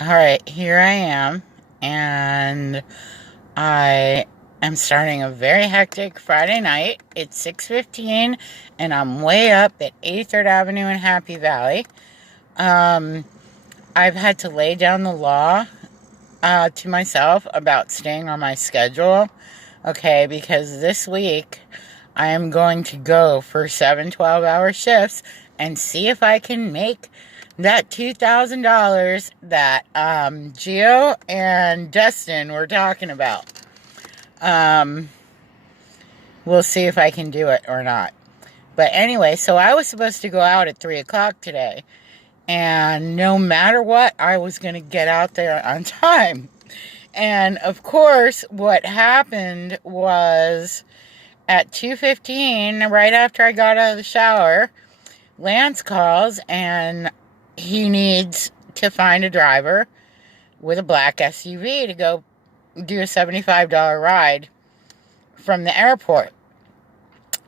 Alright, here I am, and I am starting a very hectic Friday night. It's 6:15, and I'm way up at 83rd Avenue in Happy Valley. Um, I've had to lay down the law to myself about staying on my schedule, okay, because this week I am going to go for 7 12-hour shifts and see if I can make that $2,000 that Gio and Dustin were talking about. Um, we'll see if I can do it or not. But anyway, so I was supposed to go out at 3 o'clock today. And no matter what, I was going to get out there on time. And of course, what happened was at 2:15, right after I got out of the shower, Lance calls and he needs to find a driver with a black SUV to go do a $75 ride from the airport.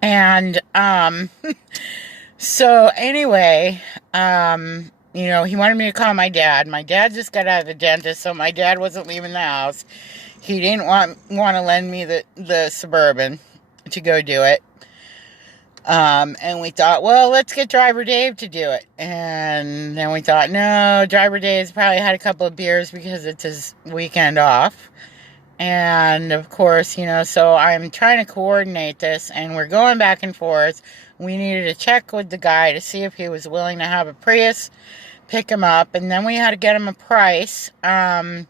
And so anyway, he wanted me to call my dad. My dad just got out of the dentist, so my dad wasn't leaving the house. He didn't want to lend me the Suburban to go do it. And we thought, well, let's get Driver Dave to do it. And then we thought, no, Driver Dave's probably had a couple of beers because it's his weekend off. And of course, so I'm trying to coordinate this, and we're going back and forth. We needed to check with the guy to see if he was willing to have a Prius pick him up, and then we had to get him a price. And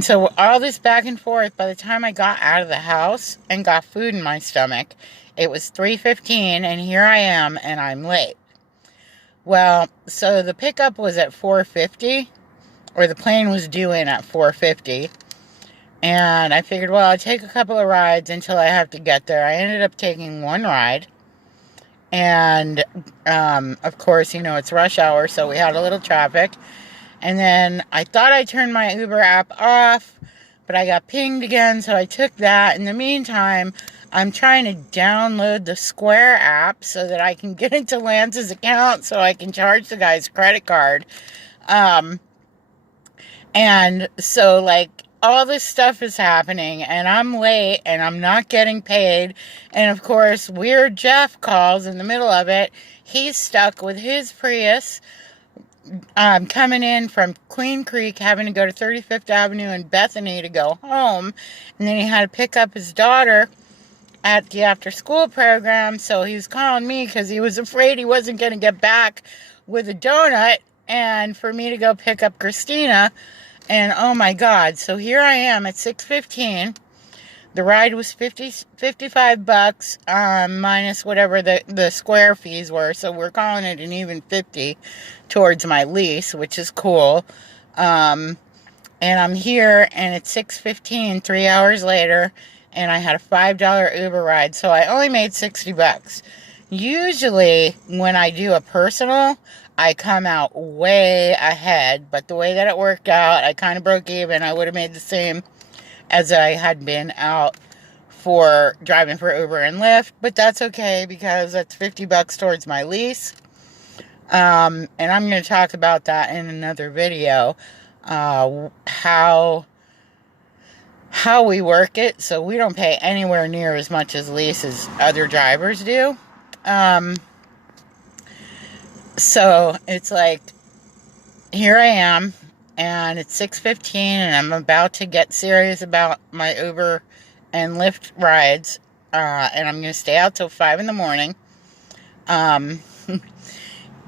so all this back and forth, by the time I got out of the house and got food in my stomach, it was 3:15, and here I am, and I'm late. Well, so the pickup was at 4:50, or the plane was due in at 4:50. And I figured, well, I'll take a couple of rides until I have to get there. I ended up taking one ride. And, of course, it's rush hour, so we had a little traffic. And then I thought I turned my Uber app off, but I got pinged again, so I took that. In the meantime, I'm trying to download the Square app so that I can get into Lance's account so I can charge the guy's credit card. And so, all this stuff is happening, and I'm late, and I'm not getting paid. And of course, Weird Jeff calls in the middle of it. He's stuck with his Prius, coming in from Queen Creek, having to go to 35th Avenue in Bethany to go home. And then he had to pick up his daughter at the after-school program, so he was calling me because he was afraid he wasn't going to get back with a donut, and for me to go pick up Christina. And oh my God, so here I am at 6:15. The ride was $55, minus whatever the Square fees were. So we're calling it an even 50 towards my lease, which is cool. And I'm here, and it's 6:15, 3 hours later, and I had a $5 Uber ride. So I only made $60. Usually when I do a personal, I come out way ahead, but the way that it worked out, I kind of broke even. I would have made the same as I had been out for driving for Uber and Lyft, but that's okay because that's $50 towards my lease. And I'm going to talk about that in another video, how we work it so we don't pay anywhere near as much as lease as other drivers do. So it's here I am, and it's 6:15, and I'm about to get serious about my Uber and Lyft rides, and I'm going to stay out till 5 in the morning,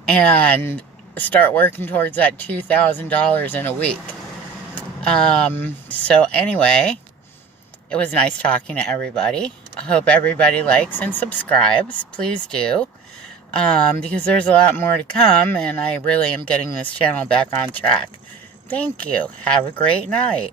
and start working towards that $2,000 in a week. So anyway, it was nice talking to everybody. I hope everybody likes and subscribes. Please do. Because there's a lot more to come, and I really am getting this channel back on track. Thank you. Have a great night.